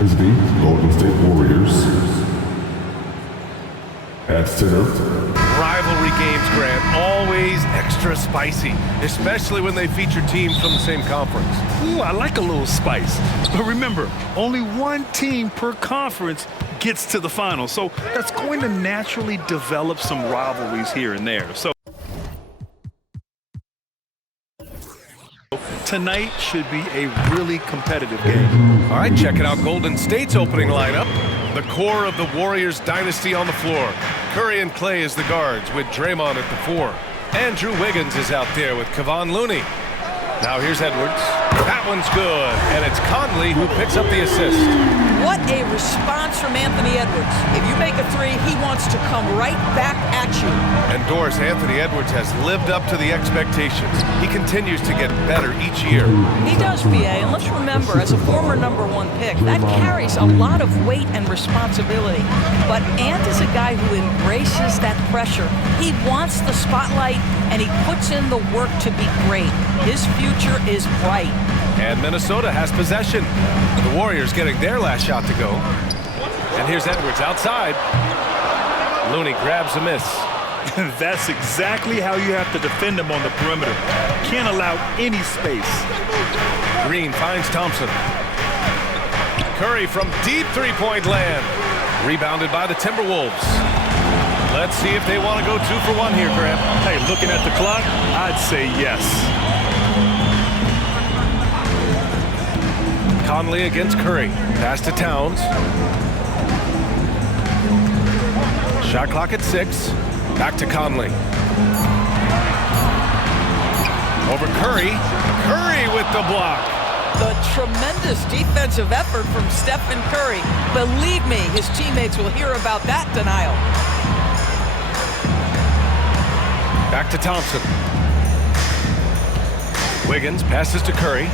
is the Golden State Warriors. At center. Rivalry games, Grant, always extra spicy, especially when they feature teams from the same conference. Ooh, I like a little spice. But remember, only one team per conference gets to the finals, so that's going to naturally develop some rivalries here and there. So tonight should be a really competitive game. All right, checking out Golden State's opening lineup. The core of the Warriors dynasty on the floor. Curry and Clay as the guards with Draymond at the 4. Andrew Wiggins is out there with Kevon Looney. Now here's Edwards. That one's good, and it's Conley who picks up the assist. What a response from Anthony Edwards. If you make a three, he wants to come right back at you. And Doris, Anthony Edwards has lived up to the expectations. He continues to get better each year. He does, BA, and let's remember, as a former #1 pick, that carries a lot of weight and responsibility. But Ant is a guy who embraces that pressure. He wants the spotlight, and he puts in the work to be great. His future is bright. And Minnesota has possession. The Warriors getting their last shot to go. And here's Edwards outside. Looney grabs a miss. That's exactly how you have to defend him on the perimeter. Can't allow any space. Green finds Thompson. Curry from deep three-point land. Rebounded by the Timberwolves. Let's see if they want to go 2 for 1 here, Grant. Hey, looking at the clock, I'd say yes. Conley against Curry. Pass to Towns. Shot clock at 6. Back to Conley. Over Curry. Curry with the block. The tremendous defensive effort from Stephen Curry. Believe me, his teammates will hear about that denial. Back to Thompson. Wiggins passes to Curry.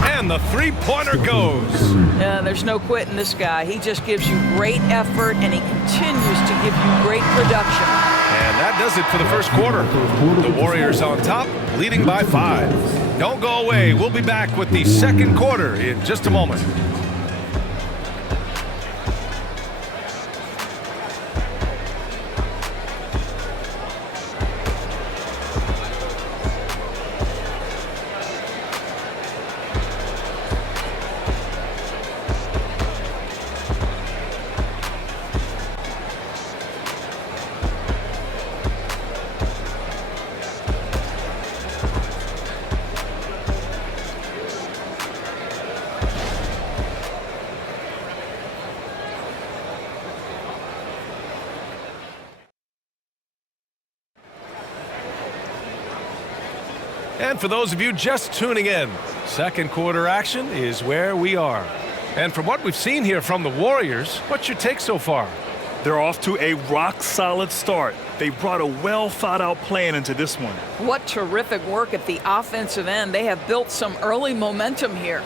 And the three-pointer goes. Yeah, there's no quitting this guy. He just gives you great effort, and he continues to give you great production. And that does it for the first quarter. The Warriors on top, leading by 5. Don't go away. We'll be back with the second quarter in just a moment. And for those of you just tuning in, second quarter action is where we are. And from what we've seen here from the Warriors, what's your take so far? They're off to a rock-solid start. They brought a well-thought-out plan into this one. What terrific work at the offensive end. They have built some early momentum here.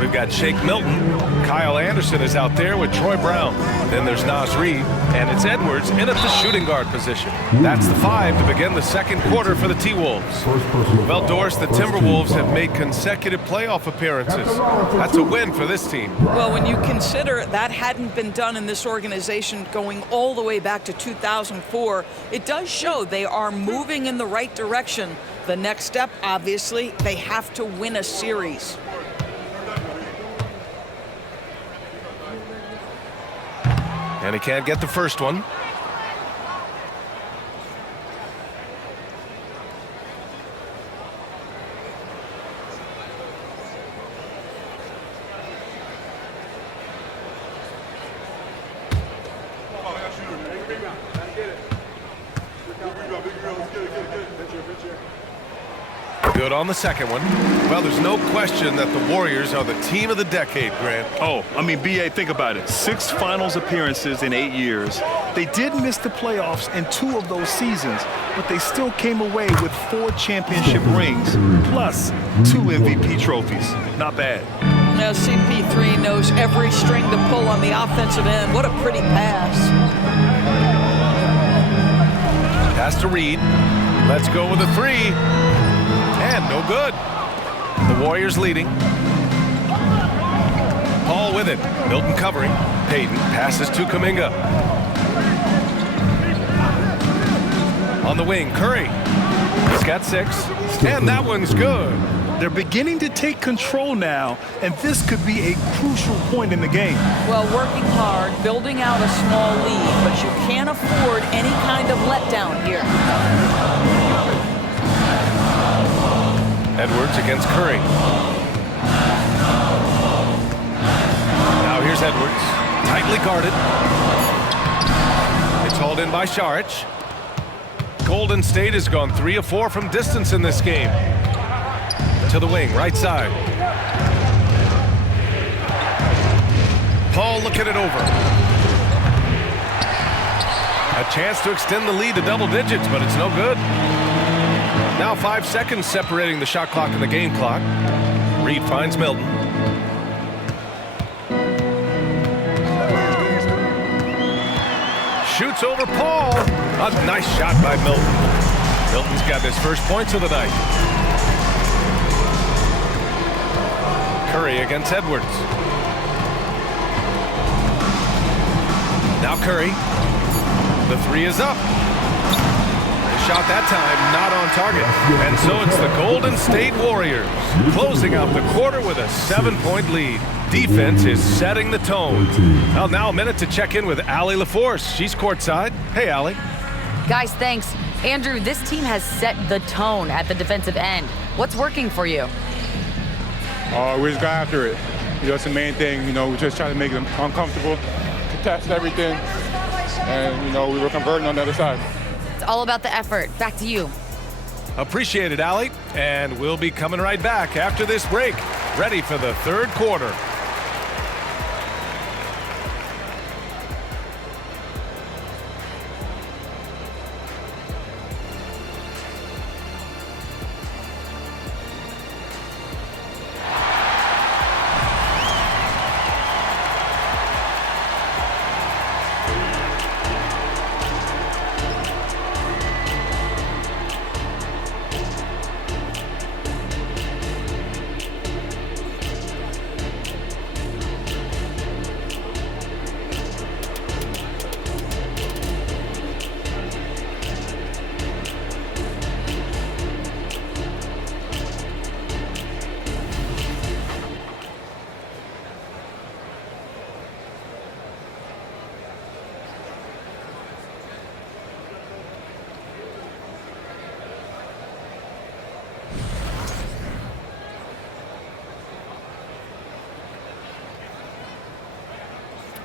We've got Shake Milton. Kyle Anderson is out there with Troy Brown. Then there's Naz Reid, and it's Edwards in at the shooting guard position. That's the 5 to begin the second quarter for the T-Wolves. Well, Doris, the Timberwolves have made consecutive playoff appearances. That's a win for this team. Well, when you consider that hadn't been done in this organization going all the way back to 2004, it does show they are moving in the right direction. The next step, obviously, they have to win a series. And he can't get the first one. Good on the second one. Well, there's no question that the Warriors are the team of the decade, Grant. Oh, I mean, BA, think about it. 6 finals appearances in 8 years. They did miss the playoffs in 2 of those seasons, but they still came away with 4 championship rings, plus 2 MVP trophies. Not bad. Now, CP3 knows every string to pull on the offensive end. What a pretty pass. Pass to Reid. Let's go with a three. And no good. The Warriors leading. Paul with it. Milton covering. Payton passes to Kuminga. On the wing, Curry. He's got 6. And that one's good. They're beginning to take control now, and this could be a crucial point in the game. Well, working hard, building out a small lead, but you can't afford any kind of letdown here. Edwards against Curry. Now here's Edwards. Tightly guarded. It's hauled in by Saric. Golden State has gone 3 of 4 from distance in this game. To the wing, right side. Paul looking it over. A chance to extend the lead to double digits, but it's no good. Now 5 seconds separating the shot clock and the game clock. Reed finds Milton. Shoots over Paul. A nice shot by Milton. Milton's got his first points of the night. Curry against Edwards. Now Curry. The three is up. The shot that time not on target. And so it's the Golden State Warriors closing out the quarter with a 7-point lead. Defense is setting the tone. Well, now a minute to check in with Allie LaForce. She's courtside. Hey, Allie. Guys, thanks. Andrew, this team has set the tone at the defensive end. What's working for you? We just got after it. That's the main thing. We just try to make them uncomfortable, contest everything, and, we were converting on the other side. It's all about the effort. Back to you. Appreciate it, Allie. And we'll be coming right back after this break, ready for the third quarter.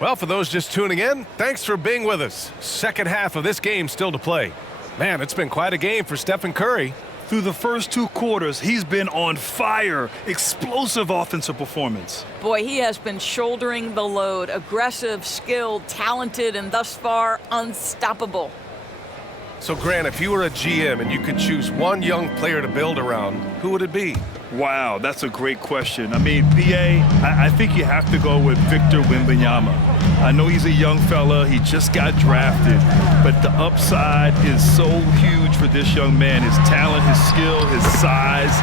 Well, for those just tuning in, thanks for being with us. Second half of this game still to play. Man, it's been quite a game for Stephen Curry. Through the first 2 quarters, he's been on fire. Explosive offensive performance. Boy, he has been shouldering the load. Aggressive, skilled, talented, and thus far, unstoppable. So, Grant, if you were a GM and you could choose one young player to build around, who would it be? Wow, that's a great question. I mean, BA, I think you have to go with Victor Wembanyama. I know he's a young fella. He just got drafted. But the upside is so huge for this young man. His talent, his skill, his size.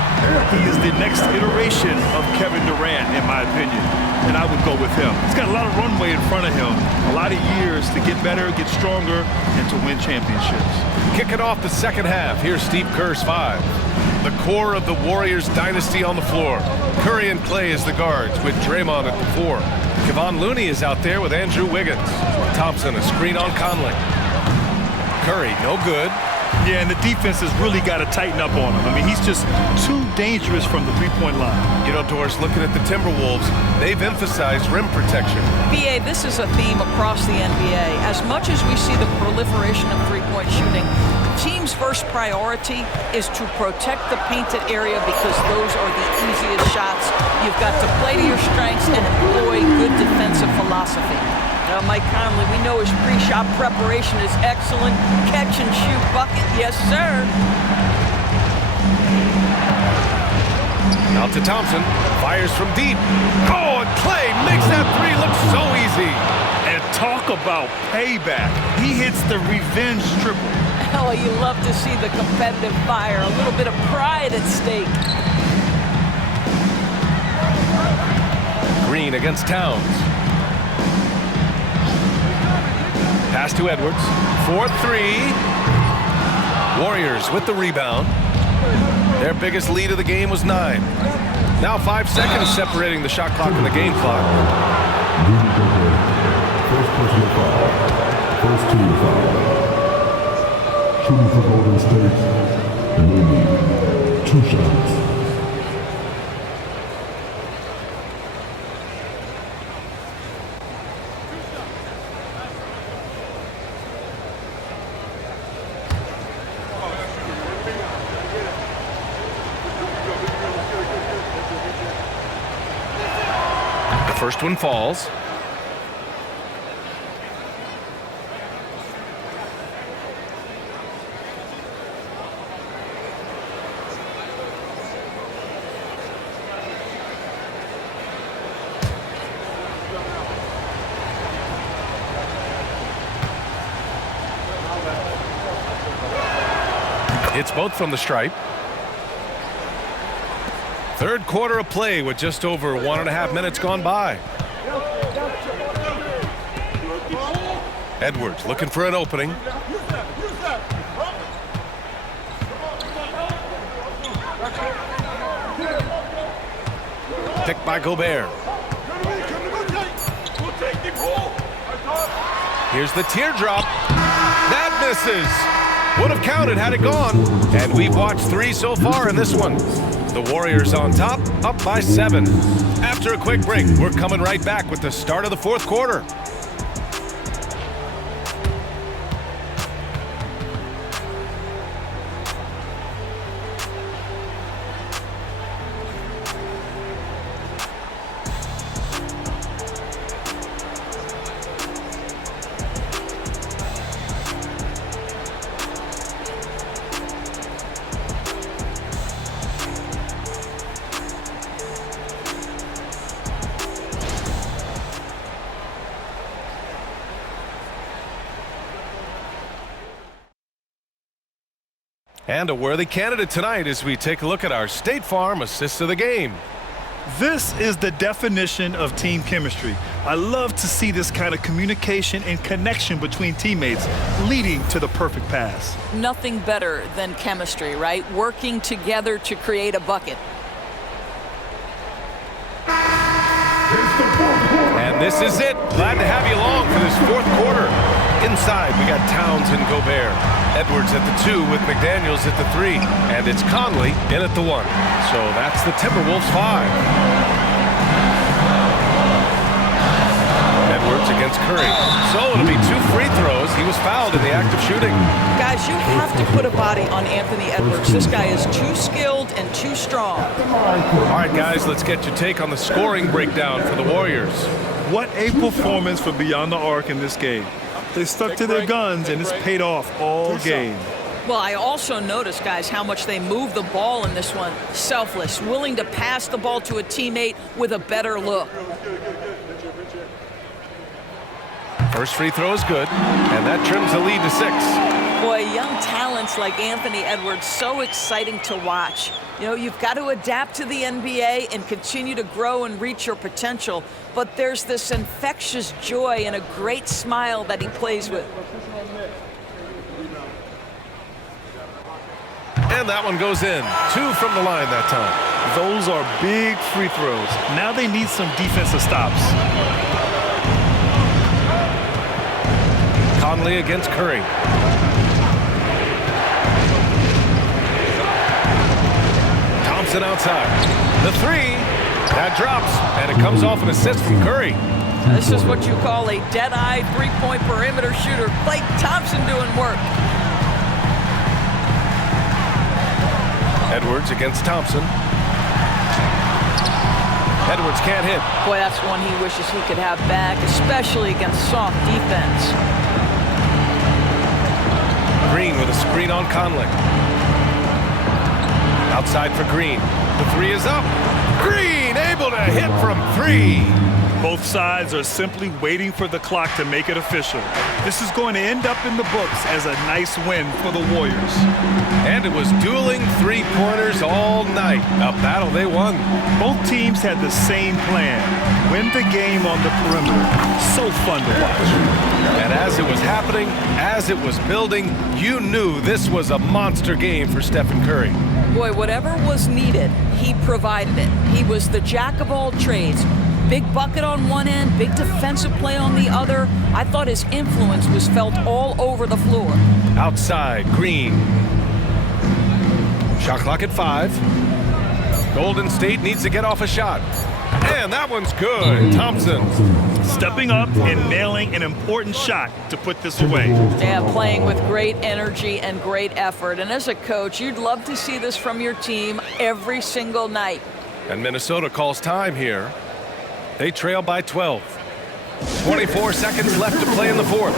He is the next iteration of Kevin Durant, in my opinion. And I would go with him. He's got a lot of runway in front of him. A lot of years to get better, get stronger, and to win championships. Kicking off the second half, here's Steve Kerr's 5. The core of the Warriors dynasty on the floor. Curry and Clay as the guards with Draymond at the 4. Kevon Looney is out there with Andrew Wiggins. Thompson a screen on Conley. Curry no good. Yeah, and the defense has really got to tighten up on him. I mean, he's just too dangerous from the three-point line. You know, Doris, looking at the Timberwolves, they've emphasized rim protection. BA, this is a theme across the NBA. As much as we see the proliferation of three-point shooting, the team's first priority is to protect the painted area because those are the easiest shots. You've got to play to your strengths and employ good defensive philosophy. Now, Mike Conley, we know his pre-shot preparation is excellent. Catch and shoot bucket, yes, sir. Out to Thompson, fires from deep. Oh, and Clay makes that three look so easy. And talk about payback. He hits the revenge triple. Well, you love to see the competitive fire, a little bit of pride at stake. Green against Towns. Pass to Edwards. 4-3. Warriors with the rebound. Their biggest lead of the game was 9. Now 5 seconds separating the shot clock and the game clock. First personal foul. First team foul. Shooting for Golden State. And they need 2 shots. First one falls. It's both from the stripe. Third quarter of play with just over 1.5 minutes gone by. Edwards looking for an opening. Picked by Gobert. Here's the teardrop. That misses. Would have counted had it gone. And we've watched 3 so far in this one. The Warriors on top, up by 7. After a quick break, we're coming right back with the start of the 4th quarter. And a worthy candidate tonight as we take a look at our State Farm Assist of the Game. This is the definition of team chemistry. I love to see this kind of communication and connection between teammates leading to the perfect pass. Nothing better than chemistry, right? Working together to create a bucket. And this is it. Glad to have you along for this 4th quarter. Inside, we got Towns and Gobert. Edwards at the 2 with McDaniels at the 3. And it's Conley in at the 1. So that's the Timberwolves 5. Edwards against Curry. So it'll be 2 free throws. He was fouled in the act of shooting. Guys, you have to put a body on Anthony Edwards. This guy is too skilled and too strong. All right, guys, let's get your take on the scoring breakdown for the Warriors. What a performance for Beyond the Arc in this game. They stuck to their guns, and it's paid off all game. Well, I also noticed, guys, how much they move the ball in this one. Selfless, willing to pass the ball to a teammate with a better look. First free throw is good, and that trims the lead to 6. Boy, young talents like Anthony Edwards, so exciting to watch. You know, you've got to adapt to the NBA and continue to grow and reach your potential. But there's this infectious joy and a great smile that he plays with. And that one goes in. 2 from the line that time. Those are big free throws. Now they need some defensive stops. Conley against Curry. Thompson outside. The 3. That drops, and it comes off an assist from Curry. This is what you call a dead-eye three-point perimeter shooter. Klay Thompson doing work. Edwards against Thompson. Edwards can't hit. Boy, that's one he wishes he could have back, especially against soft defense. Green with a screen on Conley. Outside for Green. The 3 is up. Green able to hit from 3. Both sides are simply waiting for the clock to make it official. This is going to end up in the books as a nice win for the Warriors. And it was dueling three-pointers all night. A battle they won. Both teams had the same plan. Win the game on the perimeter. So fun to watch. And as it was happening, as it was building, you knew this was a monster game for Stephen Curry. Boy, whatever was needed, he provided it. He was the jack of all trades. Big bucket on one end, big defensive play on the other. I thought his influence was felt all over the floor. Outside, Green. Shot clock at 5. Golden State needs to get off a shot. And that one's good. Thompson. Stepping up and nailing an important shot to put this away. Yeah, playing with great energy and great effort. And as a coach, you'd love to see this from your team every single night. And Minnesota calls time here. They trail by 12. 24 seconds left to play in the fourth.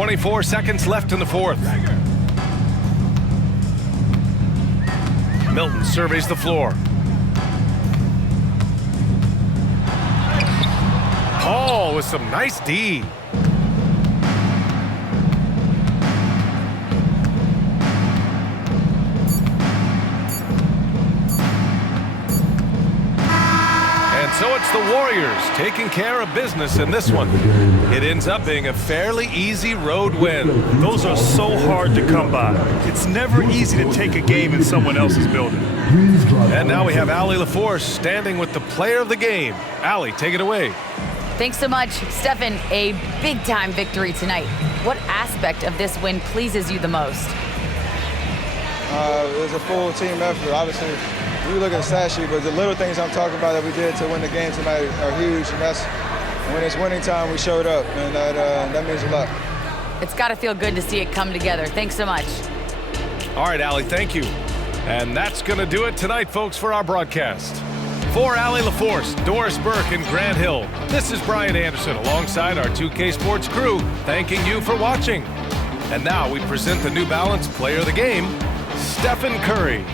24 seconds left in the fourth. Milton surveys the floor. Paul with some nice D. So it's the Warriors taking care of business in this one. It ends up being a fairly easy road win. Those are so hard to come by. It's never easy to take a game in someone else's building. And now we have Allie LaForce standing with the player of the game. Allie, take it away. Thanks so much, Stephen. A big-time victory tonight. What aspect of this win pleases you the most? It was a full team effort. Obviously, we look at the stat sheet, but the little things I'm talking about that we did to win the game tonight are huge, and that's when it's winning time, we showed up, and that means a lot. It's got to feel good to see it come together. Thanks so much. All right, Allie, thank you. And that's going to do it tonight, folks, for our broadcast. For Allie LaForce, Doris Burke, and Grant Hill, this is Brian Anderson alongside our 2K Sports crew, thanking you for watching. And now we present the New Balance Player of the Game, Stephen Curry.